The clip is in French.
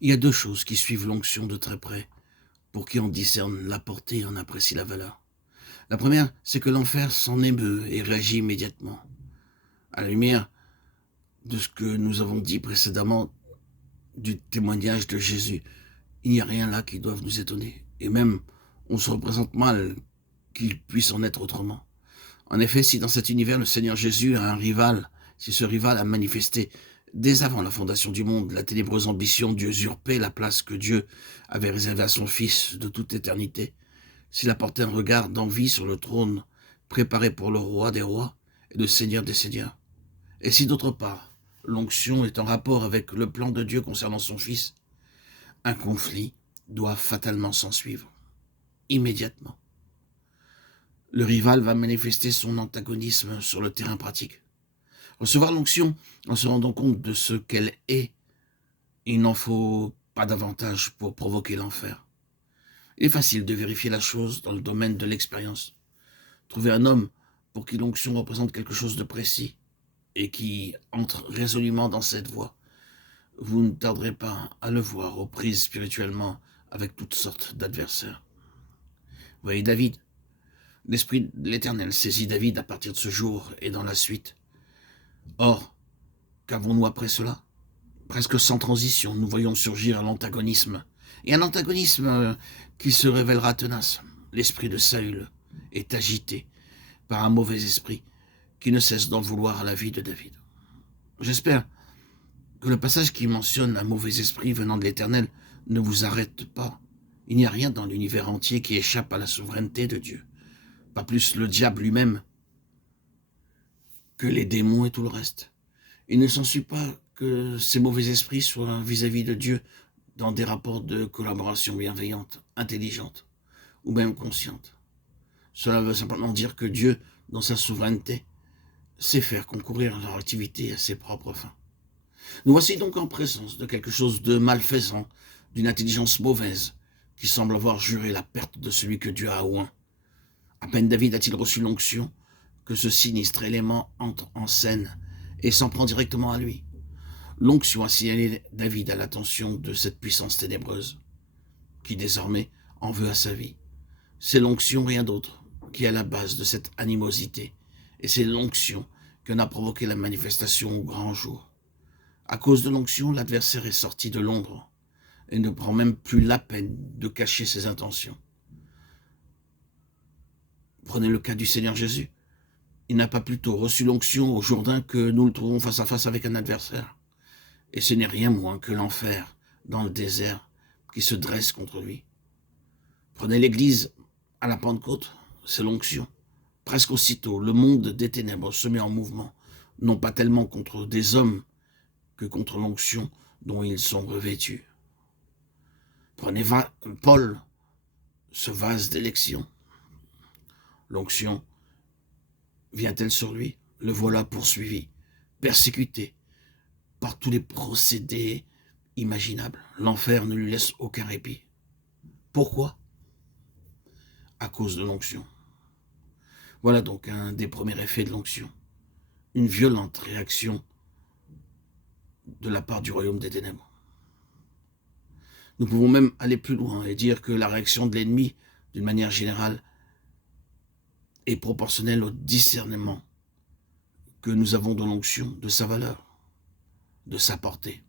Il y a deux choses qui suivent l'onction de très près, pour qui en discerne la portée et en apprécie la valeur. La première, c'est que l'enfer s'en émeut et réagit immédiatement. À la lumière de ce que nous avons dit précédemment du témoignage de Jésus, il n'y a rien là qui doive nous étonner. Et même, on se représente mal qu'il puisse en être autrement. En effet, si dans cet univers le Seigneur Jésus a un rival, si ce rival a manifesté dès avant la fondation du monde la ténébreuse ambition d'usurper la place que Dieu avait réservée à son Fils de toute éternité, s'il a porté un regard d'envie sur le trône préparé pour le roi des rois et le Seigneur des seigneurs, et si d'autre part l'onction est en rapport avec le plan de Dieu concernant son Fils, un conflit doit fatalement s'ensuivre, immédiatement. Le rival va manifester son antagonisme sur le terrain pratique. Recevoir l'onction en se rendant compte de ce qu'elle est, il n'en faut pas davantage pour provoquer l'enfer. Il est facile de vérifier la chose dans le domaine de l'expérience. Trouver un homme pour qui l'onction représente quelque chose de précis et qui entre résolument dans cette voie. Vous ne tarderez pas à le voir aux prises spirituellement avec toutes sortes d'adversaires. Voyez David. L'Esprit de l'Éternel saisit David à partir de ce jour et dans la suite. Or, qu'avons-nous après cela? Presque sans transition, nous voyons surgir l'antagonisme. Et un antagonisme qui se révélera tenace. L'esprit de Saül est agité par un mauvais esprit qui ne cesse d'en vouloir à la vie de David. J'espère que le passage qui mentionne un mauvais esprit venant de l'Éternel ne vous arrête pas. Il n'y a rien dans l'univers entier qui échappe à la souveraineté de Dieu. Pas plus le diable lui-même que les démons et tout le reste. Il ne s'ensuit pas que ces mauvais esprits soient vis-à-vis de Dieu dans des rapports de collaboration bienveillante, intelligente ou même consciente. Cela veut simplement dire que Dieu, dans sa souveraineté, sait faire concourir leur activité à ses propres fins. Nous voici donc en présence de quelque chose de malfaisant, d'une intelligence mauvaise, qui semble avoir juré la perte de celui que Dieu a oint. À peine David a-t-il reçu l'onction que ce sinistre élément entre en scène et s'en prend directement à lui. L'onction a signalé David à l'attention de cette puissance ténébreuse, qui désormais en veut à sa vie. C'est l'onction, rien d'autre, qui est à la base de cette animosité, et c'est l'onction qui en a provoqué la manifestation au grand jour. À cause de l'onction, l'adversaire est sorti de l'ombre et ne prend même plus la peine de cacher ses intentions. Prenez le cas du Seigneur Jésus. Il n'a pas plutôt reçu l'onction au Jourdain que nous le trouvons face à face avec un adversaire. Et ce n'est rien moins que l'enfer dans le désert qui se dresse contre lui. Prenez l'Église à la Pentecôte, c'est l'onction. Presque aussitôt, le monde des ténèbres se met en mouvement, non pas tellement contre des hommes que contre l'onction dont ils sont revêtus. Prenez Paul, ce vase d'élection. L'onction vient-elle sur lui? Le voilà poursuivi, persécuté par tous les procédés imaginables. L'enfer ne lui laisse aucun répit. Pourquoi? À cause de l'onction. Voilà donc un des premiers effets de l'onction. Une violente réaction de la part du royaume des ténèbres. Nous pouvons même aller plus loin et dire que la réaction de l'ennemi, d'une manière générale, est proportionnelle au discernement que nous avons de l'onction, de sa valeur, de sa portée.